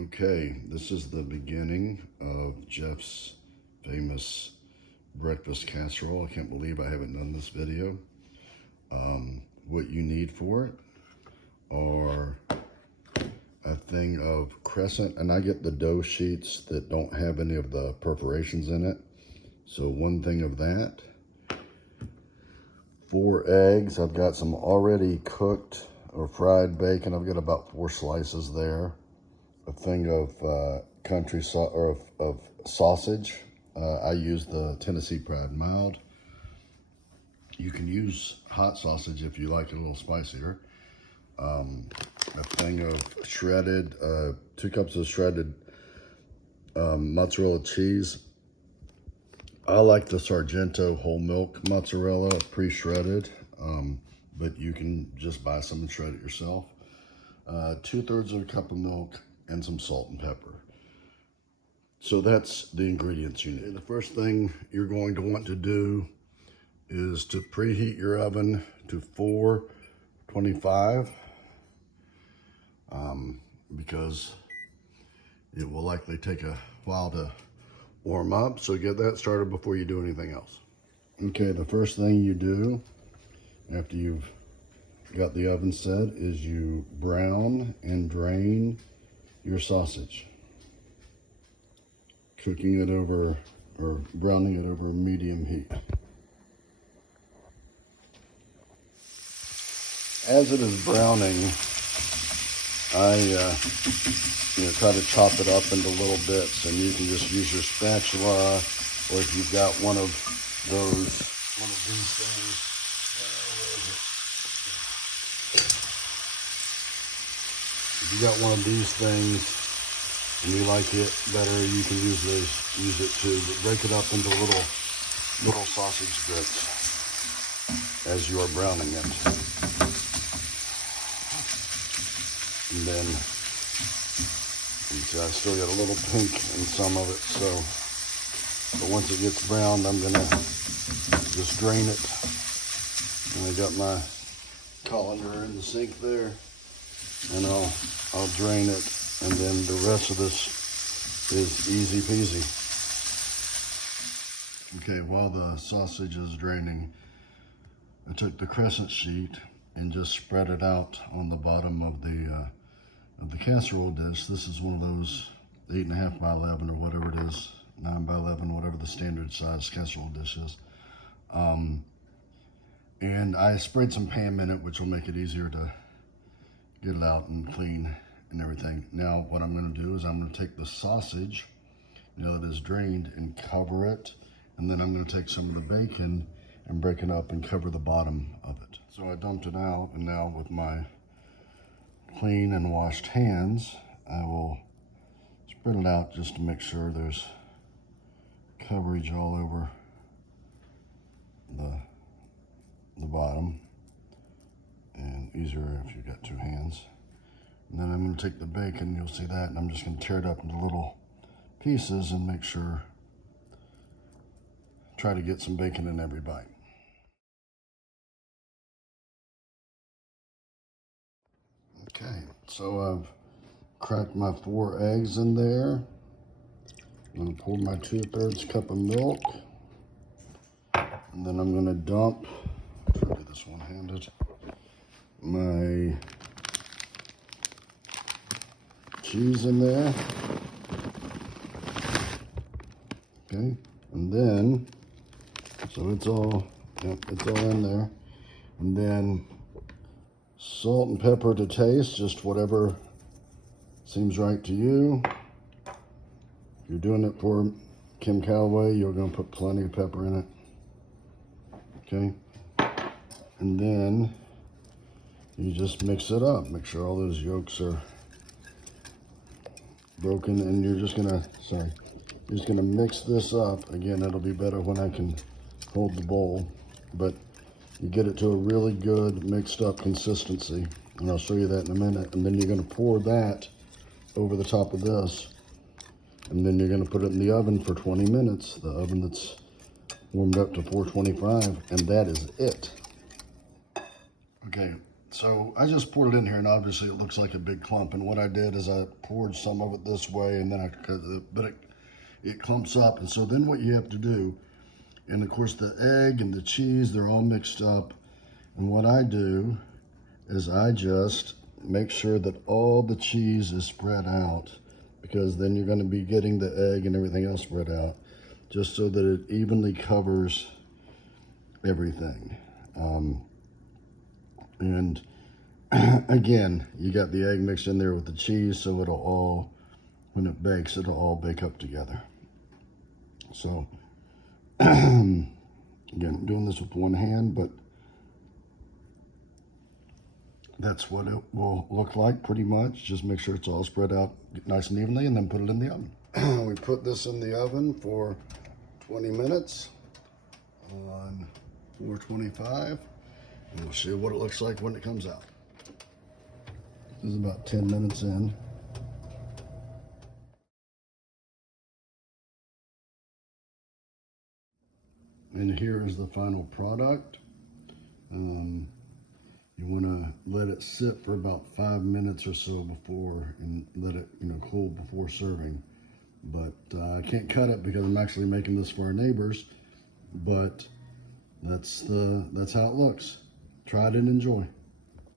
Okay, this is the beginning of Jeff's famous breakfast casserole. I can't believe I haven't done this video. What you need for it are a thing of crescent, and I get the dough sheets that don't have any of the perforations in it. So one thing of that. 4 eggs. I've got some already cooked or fried bacon. I've got about 4 slices there. A thing of country of sausage. I use the Tennessee Pride Mild. You can use hot sausage if you like it a little spicier. A thing of shredded, 2 cups of shredded mozzarella cheese. I like the Sargento whole milk mozzarella pre-shredded, but you can just buy some and shred it yourself. 2/3 of a cup of milk and some salt and pepper. So that's the ingredients you need. The first thing you're going to want to do is to preheat your oven to 425 because it will likely take a while to warm up. So get that started before you do anything else. Okay, the first thing you do after you've got the oven set is you brown and drain your sausage, cooking it over or browning it over medium heat. As it is browning, I try to chop it up into little bits, and you can just use your spatula, or if you've got one of these things. If you got one of these things and you like it better, you can use it too. But break it up into little sausage bits as you are browning it. And then I still got a little pink in some of it, but once it gets browned, I'm gonna just drain it. And I got my colander in the sink there, and I'll drain it, and then the rest of this is easy peasy. Okay, while the sausage is draining, I took the crescent sheet and just spread it out on the bottom of the casserole dish. This is one of those 8.5 by 11 or whatever it is, 9 by 11, whatever the standard size casserole dish is. And I sprayed some Pam in it, which will make it easier to get it out and clean and everything. Now what I'm going to do is I'm going to take the sausage, that is drained, and cover it, and then I'm going to take some of the bacon and break it up and cover the bottom of it. So I dumped it out, and now with my clean and washed hands, I will spread it out just to make sure there's coverage all over the bottom, and easier if you've got 2 hands. And then I'm going to take the bacon, you'll see that, and I'm just going to tear it up into little pieces and make sure, try to get some bacon in every bite. Okay, so I've cracked my 4 eggs in there. I'm going to pour my 2/3 cup of milk, and then I'm going to dump, try to do this one-handed, my cheese in there. Okay, and then, so it's all in there. And then salt and pepper to taste, just whatever seems right to you. If you're doing it for Kim Calloway, you're going to put plenty of pepper in it. Okay, and then you just mix it up. Make sure all those yolks are broken, and you're just gonna mix this up. Again, it'll be better when I can hold the bowl, but you get it to a really good mixed up consistency, and I'll show you that in a minute. And then you're gonna pour that over the top of this, and then you're gonna put it in the oven for 20 minutes, the oven that's warmed up to 425, and that is it. Okay, So I just poured it in here, and obviously it looks like a big clump. And what I did is I poured some of it this way, and then it clumps up. And so then what you have to do, and of course the egg and the cheese, they're all mixed up. And what I do is I just make sure that all the cheese is spread out, because then you're going to be getting the egg and everything else spread out, just so that it evenly covers everything. And again, you got the egg mixed in there with the cheese, so it'll all, when it bakes, it'll all bake up together. So again, I'm doing this with one hand, but that's what it will look like pretty much. Just make sure it's all spread out nice and evenly, and then put it in the oven. We put this in the oven for 20 minutes on 425, and we'll see what it looks like when it comes out. This is about 10 minutes in. And here is the final product. You want to let it sit for about 5 minutes or so before, and let it cool before serving. But I can't cut it because I'm actually making this for our neighbors. But that's how it looks. Try it and enjoy.